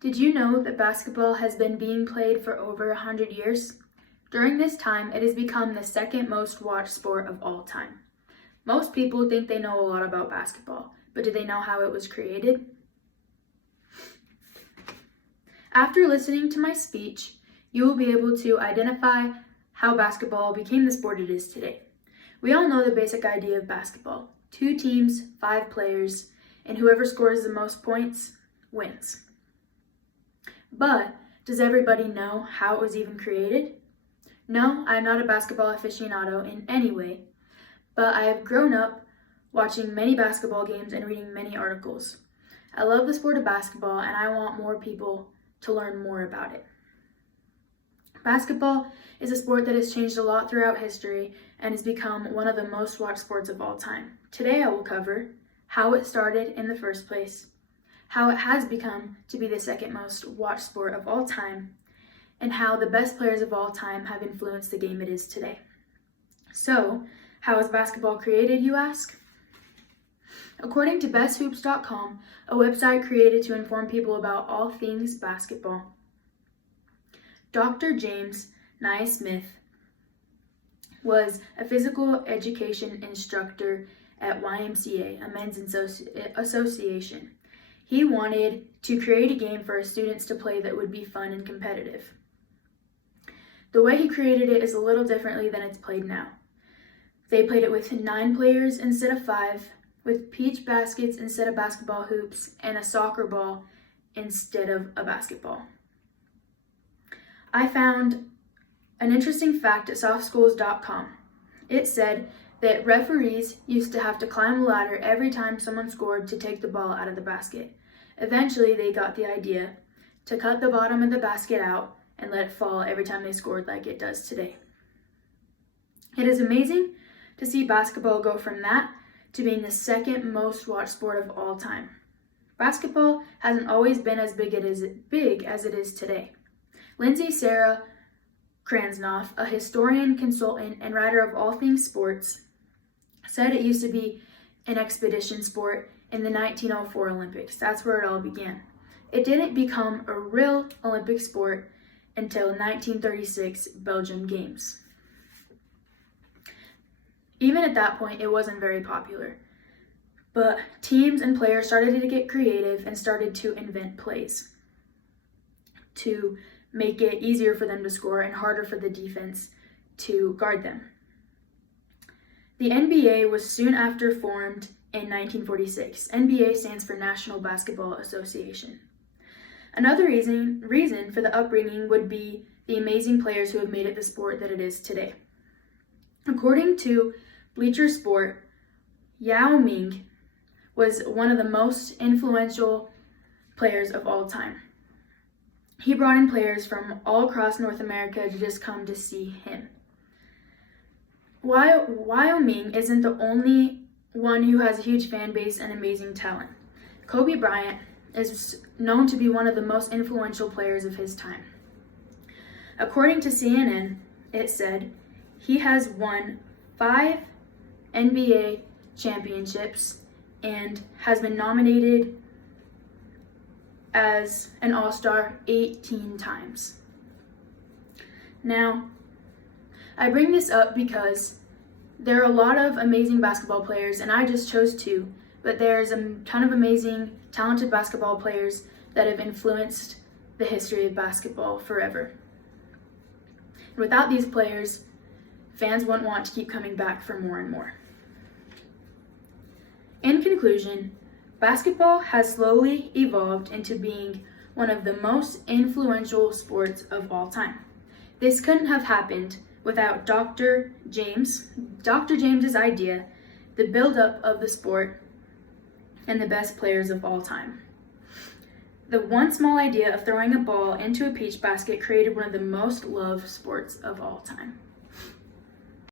Did you know that basketball has been being played for over 100 years? During this time, it has become the second most watched sport of all time. Most people think they know a lot about basketball, but do they know how it was created? After listening to my speech, you will be able to identify how basketball became the sport it is today. We all know the basic idea of basketball: 2 teams, 5 players, and whoever scores the most points wins. But does everybody know how it was even created? No, I am not a basketball aficionado in any way, but I have grown up watching many basketball games and reading many articles. I love the sport of basketball, and I want more people to learn more about it. Basketball is a sport that has changed a lot throughout history and has become one of the most watched sports of all time. Today I will cover how it started in the first place, how it has become to be the second most watched sport of all time, and how the best players of all time have influenced the game it is today. So, how was basketball created, you ask? According to BestHoops.com, a website created to inform people about all things basketball, Dr. James Naismith was a physical education instructor at YMCA, a men's association. He wanted to create a game for his students to play that would be fun and competitive. The way he created it is a little differently than it's played now. They played it with 9 players instead of 5, with peach baskets instead of basketball hoops, and a soccer ball instead of a basketball. I found an interesting fact at softschools.com. It said that referees used to have to climb a ladder every time someone scored to take the ball out of the basket. Eventually, they got the idea to cut the bottom of the basket out and let it fall every time they scored like it does today. It is amazing to see basketball go from that to being the second most watched sport of all time. Basketball hasn't always been as big as it is today. Lindsay Sarah Kransnoff, a historian, consultant, and writer of all things sports, said it used to be an expedition sport in the 1904 Olympics. That's where it all began. It didn't become a real Olympic sport until 1936 Belgium Games. Even at that point, it wasn't very popular. But teams and players started to get creative and started to invent plays to make it easier for them to score and harder for the defense to guard them. The NBA was soon after formed in 1946. NBA stands for National Basketball Association. Another reason for the upbringing would be the amazing players who have made it the sport that it is today. According to Bleacher Sport, Yao Ming was one of the most influential players of all time. He brought in players from all across North America to just come to see him. Wyoming isn't the only one who has a huge fan base and amazing talent. Kobe Bryant is known to be one of the most influential players of his time. According to CNN, it said he has won 5 NBA championships and has been nominated as an All-Star 18 times. Now, I bring this up because there are a lot of amazing basketball players, and I just chose 2, but there's a ton of amazing, talented basketball players that have influenced the history of basketball forever. Without these players, fans wouldn't want to keep coming back for more and more. In conclusion, basketball has slowly evolved into being one of the most influential sports of all time. This couldn't have happened without Dr. James's idea, the build-up of the sport, and the best players of all time. The one small idea of throwing a ball into a peach basket created one of the most loved sports of all time.